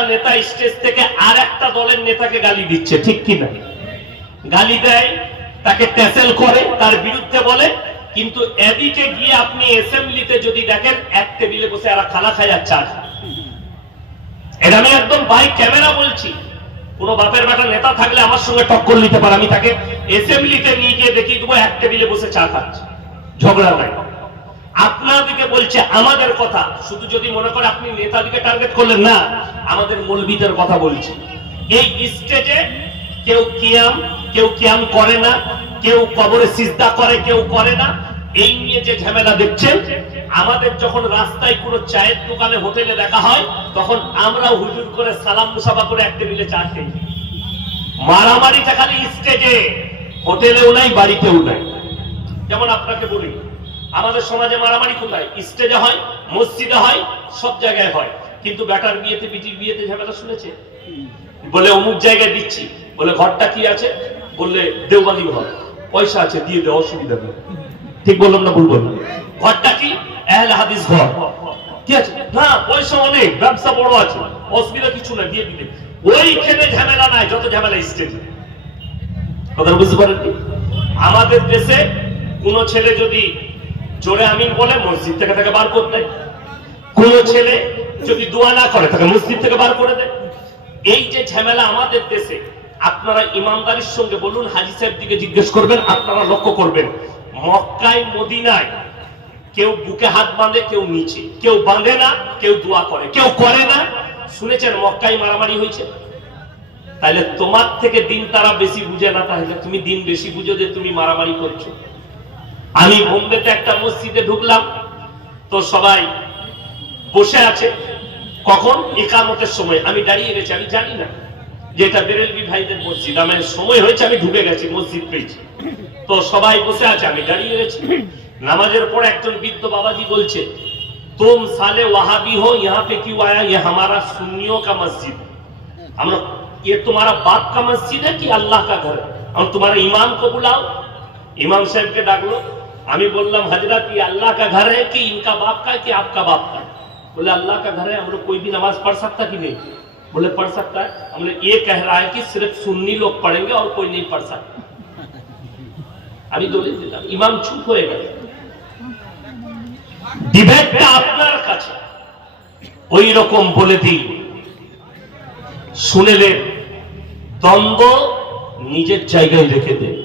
একটা নেতা স্টেজ থেকে আর একটা দলের নেতাকে গালি দিচ্ছে, ঠিক কি না? গালি দেয়, তাকে ট্যাসেল করে, তার বিরুদ্ধে বলে, কিন্তু এদিকে গিয়ে আপনি অ্যাসেম্বলিতে যদি দেখেন এক টেবিলে বসে এরা খানা খায় আর চা খায়। এটা আমি একদম বাই ক্যামেরা বলছি। কোন বাপের বেটা নেতা থাকলে আমার সঙ্গে টক্কর নিতে পারে, আমি তাকে অ্যাসেম্বলিতে নিয়ে গিয়ে দেখিয়ে দেবো এক টেবিলে বসে চা খাচ্ছে, ঝগড়া নাই। আপনাদেরকে বলছে আমাদের কথা, শুধু যদি মনে করে আপনি নেতাদিকে টার্গেট করলেন না, আমাদের মৌলবীদের কথা বলছি। এই স্টেজে কেউ কিয়াম করে না, কেউ কবরে সিজদা করে, কেউ করে না। এই নিয়ে যে ঝামেলা দেখছেন, আমাদের যখন রাস্তায় কোনো চায়ের দোকানে হোটেলে দেখা হয়, তখন আমরা হুজুর করে সালাম মুসাফা করে এক টেবিলে চা খাই। মারামারিটা খালি স্টেজে, হোটেলেও নাই, বাড়িতেও নাই। যেমন আপনাকে বলি, আমাদের সমাজে মারামারি কোথায়? স্টেজে হয়, মসজিদে হয়, সব জায়গায় হয়। কিন্তু বেটার বিয়েতে, বিটির বিয়েতে ঝামেলা শুনেছে? বলে অমুক জায়গায় দিচ্ছি, বলে ঘরটা কি আছে? বললে দেওবানি ঘর, পয়সা আছে দিয়ে দেওয়া, অসুবিধা নেই। ঠিক বললাম না ভুল বললাম? ঘরটা কি? আহলে হাদিস ঘর। কি আছে? না, পয়সা অনেক, ব্যবসা বড় আছে, অসুবিধা কিছু না, দিয়ে দিলে। ওইখানে ঝামেলা নাই, যত ঝামেলা স্টেজে। কথা বুঝতে পারেননি? আমাদের দেশে কোন ছেলে যদি জোরে আমিন বলে, মসজিদ থেকে তাকে বার করে দেয়। কোন ছেলে যদি দোয়া না করে, তাকে মসজিদ থেকে বার করে দেয়। এই যে ঝামেলা আমাদের দেশে, আপনারা ইমানদারির সঙ্গে বলুন, হাজী সাহেব দিকে জিজ্ঞেস করবেন, আপনারা লক্ষ্য করবেন, মক্কায় মদিনায় কেউ বুকে হাত বাঁধে, কেউ নিচে, কেউ বাঁধে না, কেউ দোয়া করে, কেউ করে না। শুনেছেন মক্কায় মারামারি হয়েছে? তাহলে তোমার থেকে দিন তারা বেশি বুঝে না, তাহলে তুমি দিন বেশি বুঝো যে তুমি মারামারি করছো। আমি বোম্বেতে একটা মসজিদে ঢুকলাম, তো সবাই বসে আছে। কখন? ইকামতের সময়। আমি দাঁড়িয়ে গেছি, আমি জানি না যে এটা বেরেলভি ভাইদের মসজিদ। আমার সময় হয়েছে, আমি ঢুকে গেছি, মসজিদ পেয়েছি। তো সবাই বসে আছে, আমি দাঁড়িয়ে গেছি। নামাজের পর একজন বৃদ্ধ বাবাজি বলছে, তুম সালে ওয়াহাবি হো, ইহাঁ পে কিউ আয়া? ইয়ে হামারা সুন্নিयों का मस्जिद। আমরা, ये तुम्हारा बाप का मस्जिद है कि अल्लाह का घर है? हम तुम्हारे इमाम को बुलाओ। इमाम साहब के डाकलो। আমি বললাম, हजरत ये अल्लाह का घर है कि इनका बाप का है कि आपका बाप का? बोले अल्लाह का घर है। हम लोग कोई भी नमाज पढ़ सकता कि नहीं? बोले पढ़ सकता है। हमने ये कह रहा है कि सिर्फ सुन्नी लोग पढ़ेंगे और कोई नहीं पढ़ सकता। আমি দলিল দিলাম, ইমাম চুপ হয়ে গেল। ডিবেটটা আপনার কাছে। ওই রকম বলে দিই, শুনেলেন, দ্বন্দ্ব নিজের জায়গায় রেখে দেন।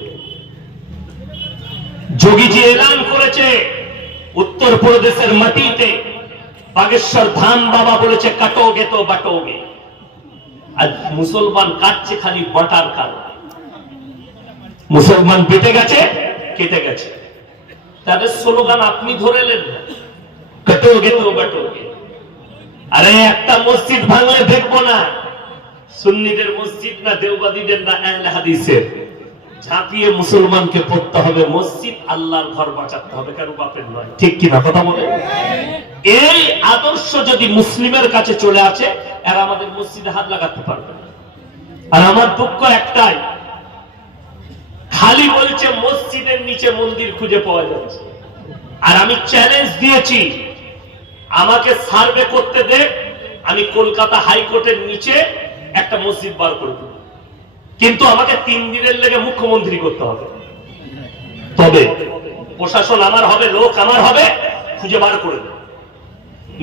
যোগীজি এলান করেছে, উত্তর প্রদেশের মাটিতে বাগেশ্বর ধাম বাবা বলেছে, কাটোগে তো বাটোগে। আজ মুসলমান কাটছে খালি বাটার কারণে। মুসলমান বেটে গেছে, কেটে গেছে। তাদের স্লোগান আপনি ধরেলেন না, কাটোগে তো বাটোগে। আরে একটা মসজিদ ভাঙলে দেখবো না, সুন্নিদের মসজিদ না, দেওবাদীদের না, আহলে হাদিসের। ঝাঁপিয়ে মুসলমানকে পড়তে হবে মসজিদ, আল্লাহর ঘর বাঁচাতে হবে, কারো বাপের নয়। ঠিক কিনা কথা বলে? এই আদর্শ যদি মুসলিমের কাছে চলে আসে, এরা আমাদের মসজিদে হাত লাগাতে পারবে না। আর আমার দুঃখ একটাই, খালি বলছে মসজিদের নিচে মন্দির খুঁজে পাওয়া যাচ্ছে। আর আমি চ্যালেঞ্জ দিয়েছি, আমাকে সার্ভে করতে দে, আমি কলকাতা হাইকোর্টের নিচে একটা মসজিদ বার করে দেব, কিন্তু আমাকে 3 দিনের লেগে মুখ্যমন্ত্রী করতে হবে। তবে প্রশাসন আমার হবে, লোক আমার হবে, খুঁজে বার করে দেব।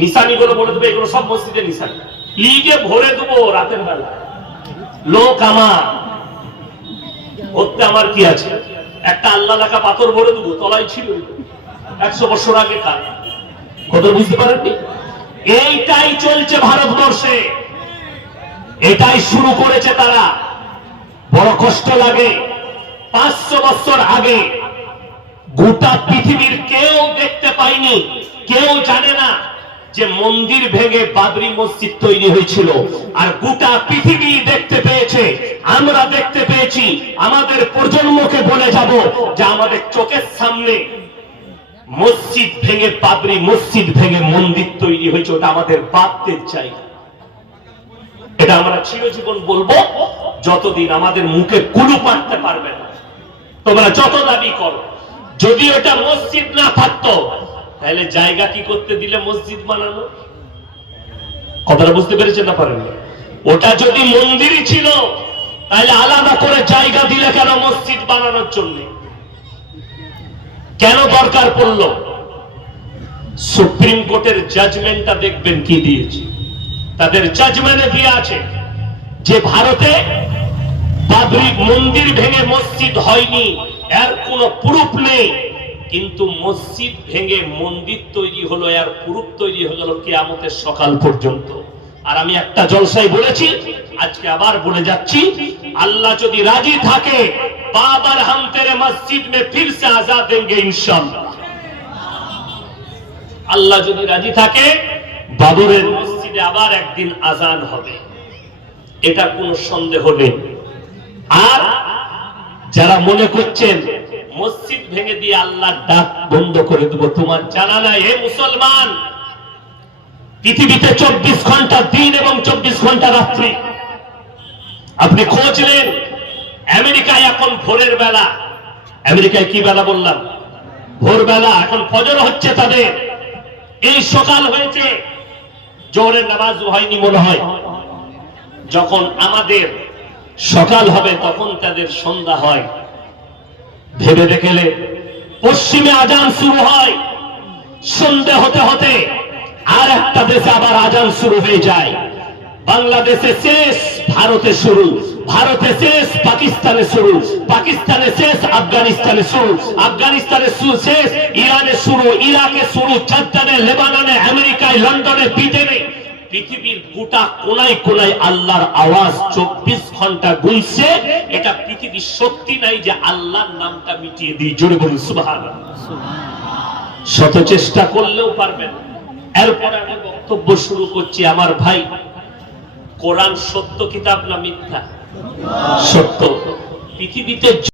নিশানি গুলো বলে দেবে, এগুলো সব মসজিদের নিশানি, লিগে ভরে দেবো রাতের বেলা। লোক আমার, ওতে আমার কি আছে? একটা আল্লাহ লেখা পাথর ভরে দেবো, তলায় ছিল 100 বছর আগে কার। কত বুঝতে পারেননি? এইটাই চলছে ভারতবর্ষে, এটাই শুরু করেছে তারা। বড় কষ্ট লাগে, 500 বছর আগে গোটা পৃথিবীর কেউ দেখতে পায়নি, কেউ জানে না যে মন্দির ভেঙে বাবরি মসজিদ তৈরি হয়েছিল। আর গোটা পৃথিবী দেখতে পেয়েছে, আমরা দেখতে পেয়েছি। আমাদের প্রজন্মকে বলে যাব যে আমাদের চোখের সামনে মসজিদ ভেঙে, বাবরি মসজিদ ভেঙে মন্দির তৈরি হয়েছে, ওটা আমাদের বাপদের জায়গা। এটা আমরা চিরজীবন বলবো, যতদিন আমাদের মুখে কুলু পাড়তে পারবে না। তোমরা যত দাবি করো, যদি ওটা মসজিদ না থাকতো, তাহলে জায়গা কি করতে দিলে মসজিদ বানানো? কথাটা বুঝতে পেরেছেন না পারেন? ওটা যদি মন্দিরই ছিল তাহলে আলাদা করে জায়গা দিলে কেন মসজিদ বানানোর জন্য? কেন দরকার পড়লো? সুপ্রিম কোর্টের জাজমেন্টটা দেখবেন কি দিয়েছে। তাদের জাজমেন্টে দিয়ে আছে যে ভারতে বাবরি মন্দির ভেঙে মসজিদ হয়নি, এর কোনো প্রুফ নেই, কিন্তু মসজিদ ভেঙে মন্দির তৈরি হলো, এর প্রুফ তৈরি হয়ে গেল কিয়ামতের সকাল পর্যন্ত। আর আমি একটা জলসায় বলেছি, আজকে আবার বলে যাচ্ছি, আল্লাহ যদি রাজি থাকে বাবার হাম তেরে মসজিদ মে ফির সে আজাদ দেंगे ইনশাআল্লাহ। আল্লাহ যদি রাজি থাকে বাবরের মসজিদে আবার একদিন আজান হবে, এটা কোনো সন্দেহ নেই। আর যারা মনে করছেন মসজিদ ভেঙে দিয়ে আল্লাহর ডাক বন্ধ করে দেব, তোমার জানা নাই হে মুসলমান, পৃথিবীতে 24 ঘন্টা দিন এবং 24 ঘন্টা রাত্রি। আপনি খোঁজ নেন, আমেরিকায় এখন ভোরের বেলা, আমেরিকায় কি বেলা বললাম? ভোরবেলা, এখন ফজর হচ্ছে তাদের, এই সকাল হয়েছে, জোহরের নামাজ হয়নি মনে হয়। যখন আমাদের সকাল হবে তখন তাদের সন্ধ্যা হয়। ভেবে দেখলে পশ্চিমে আজান শুরু হয়, সন্ধ্যা হতে হতে আর একটা দেশে আবার আজান শুরু হয়ে যায়। বাংলাদেশে শেষ, ভারতে শুরু, ভারতে শেষ, পাকিস্তানে শুরু, পাকিস্তানে শেষ, আফগানিস্তানে শুরু, আফগানিস্তানে শেষ, ইরানে শুরু, ইরাকে শুরু, জর্দানে, লেবাননে, আমেরিকায়, লন্ডনে, ব্রিটেনে, পৃথিবীর গোটা কোনায় কোনায় আল্লাহর আওয়াজ 24 ঘন্টা গুনছে। এটা পৃথিবীর শক্তি নাই যে আল্লাহর নামটা মিটিয়ে দিই। জোরে বলুন সুবহানাল্লাহ। শত চেষ্টা করলেও পারবেন। এরপরে আমি বক্তব্য শুরু করছি। আমার ভাই, কোরআন সত্য কিতাব না মিথ্যা? সত্য। পৃথিবীতে